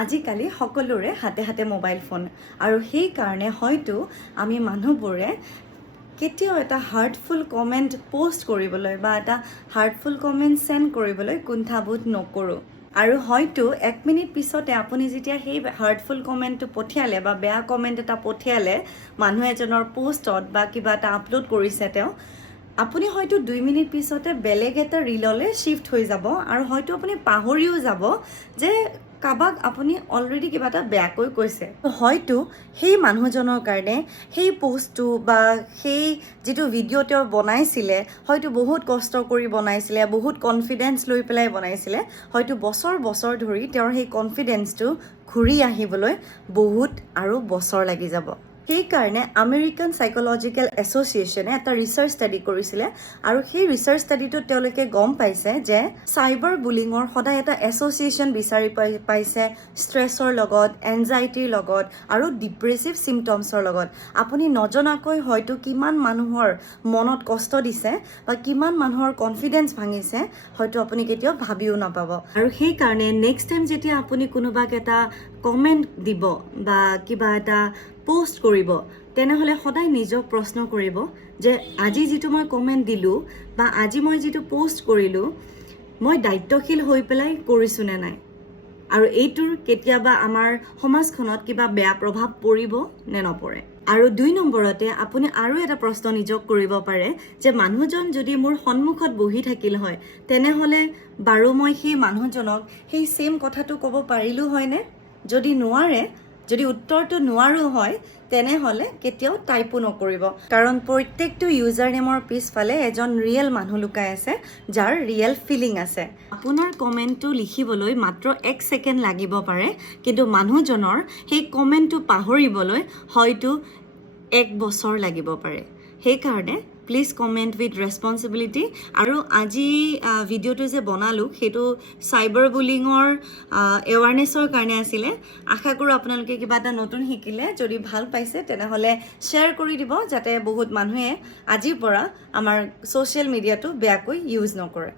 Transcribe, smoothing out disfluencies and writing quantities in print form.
আজিকালি সকলোৰে হাতে হাতে মোবাইল ফোন আৰু সেই কাৰণে হয়তো আমি মানুহবোৰে কেতিয়াও এটা হাৰ্টফুল কমেণ্ট পোষ্ট কৰিবলৈ বা এটা হাৰ্টফুল কমেণ্ট সেন্ড কৰিবলৈ কুণ্ঠাবোধ নকৰোঁ আৰু হয়তো 1 মিনিট পিছতে আপুনি যেতিয়া সেই হাৰ্টফুল কমেণ্টটো পঠিয়ালে বা বেয়া কমেণ্ট এটা পঠিয়ালে মানুহ এজনৰ পোষ্টত বা কিবা এটা আপলোড কৰিছে তেওঁ আপুনি হয়তো 2 মিনিট পিছতে বেলেগ এটা ৰিললৈ শিফট হৈ যাব আৰু হয়তো আপুনি পাহৰিও যাব যে কাবাক আপুনি অলৰেডি কিবা এটা বেয়াকৈ কৈছে হয়তো সেই মানুহজনৰ কাৰণে সেই পোষ্টটো বা সেই যিটো ভিডিঅ' তেওঁ বনাইছিলে হয়তো বহুত কষ্ট কৰি বনাইছিলে বহুত কনফিডেন্স লৈ পেলাই বনাইছিলে হয়তো বছৰ বছৰ ধৰি তেওঁৰ সেই কনফিডেন্সটো ঘূৰি আহিবলৈ বহুত আৰু বছৰ লাগি যাব সেই কাৰণে আমেৰিকান সাইকোলজিক্যাল এছ'চিয়েশ্যনে এটা ৰিচাৰ্চ ষ্টাডি কৰিছিলে আৰু সেই ৰিচাৰ্চ ষ্টাডিটোত তেওঁলোকে গম পাইছে যে চাইবাৰ বুলিঙৰ সদায় এটা এছ'চিয়েশ্যন বিচাৰি পাইছে ষ্ট্ৰেছৰ লগত এনজাইটিৰ লগত আৰু ডিপ্ৰেছিভ চিমটমছৰ লগত আপুনি নজনাকৈ হয়তো কিমান মানুহৰ মনত কষ্ট দিছে বা কিমান মানুহৰ কনফিডেন্স ভাঙিছে হয়তো আপুনি কেতিয়াও ভাবিও নাপাব আৰু সেই কাৰণে নেক্সট টাইম যেতিয়া আপুনি কোনোবাক এটা কমেণ্ট দিব বা কিবা এটা পোষ্ট কৰিব তেনেহলে সদায় নিজক প্ৰশ্ন কৰিব যে আজি যিটো মই কমেণ্ট দিলোঁ বা আজি মই যিটো পোষ্ট কৰিলোঁ মই দায়িত্বশীল হৈ পেলাই কৰিছোঁ নে নাই আৰু এইটোৰ কেতিয়াবা আমাৰ সমাজখনত কিবা বেয়া প্ৰভাৱ পৰিব নে নপৰে আৰু 2 নম্বৰতে আপুনি আৰু এটা প্ৰশ্ন নিজক কৰিব পাৰে যে মানুহজন যদি মোৰ সন্মুখত বহি থাকিল হয় তেনেহলে বাৰু মই সেই মানুহজনক সেই সেম কথাটো ক'ব পাৰিলোঁ হয়নে যদি নোৱাৰে যদি উত্তৰটো নোৱাৰো হয় তেনেহলে কেতিয়াও টাইপো নকৰিব কাৰণ প্ৰত্যেকটো ইউজাৰ নেমৰ পিছফালে এজন ৰিয়েল মানুহ লুকাই আছে যাৰ ৰিয়েল ফিলিং আছে আপোনাৰ কমেণ্টটো লিখিবলৈ মাত্ৰ 1 ছেকেণ্ড লাগিব পাৰে কিন্তু মানুহজনৰ সেই কমেণ্টটো পাহৰিবলৈ হয়তো 1 বছৰ লাগিব পাৰে সেইকাৰণে প্লিজ কমেণ্ট উইথ ৰেছপন্সিবিলিটি আৰু আজি ভিডিঅ'টো যে বনালোঁ সেইটো চাইবাৰ বুলিঙৰ এৱাৰনেছৰ কাৰণে আছিলে আশা কৰোঁ আপোনালোকে কিবা এটা নতুন শিকিলে যদি ভাল পাইছে তেনেহ'লে শ্বেয়াৰ কৰি দিব যাতে বহুত মানুহে আজিৰ পৰা আমাৰ ছ'চিয়েল মিডিয়াটো বেয়াকৈ ইউজ নকৰে